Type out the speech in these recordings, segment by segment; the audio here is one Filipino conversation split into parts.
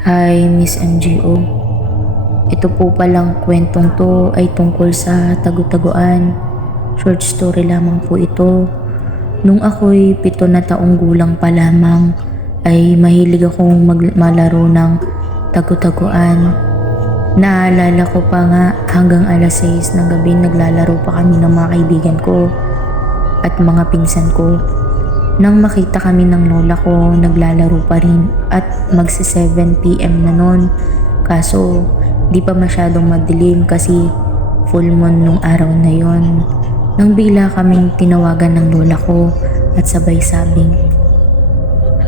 Hi, Miss MGO. Ito po palang kwentong to ay tungkol sa tagu-taguan. Short story lamang po ito. Nung ako'y 7 na taong gulang pa lamang, ay mahilig akong malaro ng tagu-taguan. Naalala ko pa nga hanggang alas 6 ng gabi naglalaro pa kami ng mga kaibigan ko at mga pinsan ko. Nang makita kami ng lola ko, naglalaro pa rin at magsi 7 PM na nun. Kaso di pa masyadong madilim kasi full moon nung araw na yon. Nang bigla kaming tinawagan ng lola ko at sabay sabing,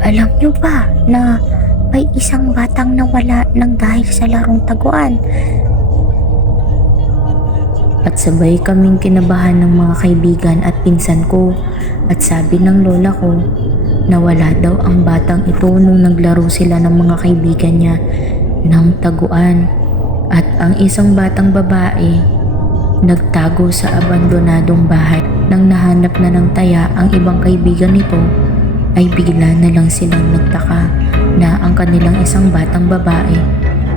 "Alam niyo ba na may isang batang nawala ng dahil sa larong taguan?" At sabay kaming kinabahan ng mga kaibigan at pinsan ko. At sabi ng lola ko, nawala daw ang batang ito nung naglaro sila ng mga kaibigan niya ng taguan. At ang isang batang babae nagtago sa abandonadong bahay. Nang nahanap na ng taya ang ibang kaibigan nito, ay bigla na lang silang nagtaka na ang kanilang isang batang babae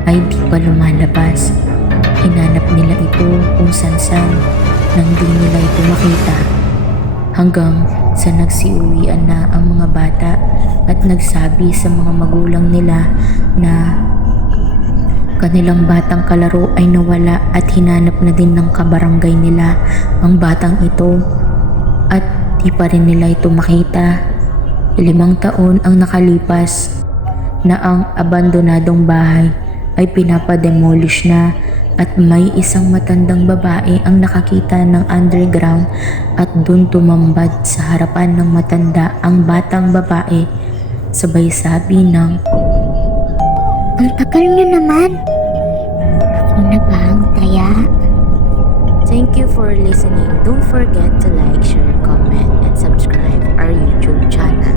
ay di pa lumalabas. Hinanap nila ito kung san-san nang di nila ito makita. Hanggang sa nagsiuwian na ang mga bata at nagsabi sa mga magulang nila na kanilang batang kalaro ay nawala at hinanap na din ng kabarangay nila ang batang ito at di pa rin nila ito makita. 5 taon ang nakalipas na ang abandonadong bahay ay pinapademolish na at may isang matandang babae ang nakakita ng underground at dun tumambad sa harapan ng matanda ang batang babae. Sabay sabi ng, "Ang tagal niyo naman. Ako na ba ang taya?" Thank you for listening. Don't forget to like, share, comment, and subscribe our YouTube channel.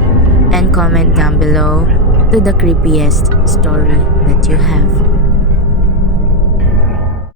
And comment down below to the creepiest story that you have.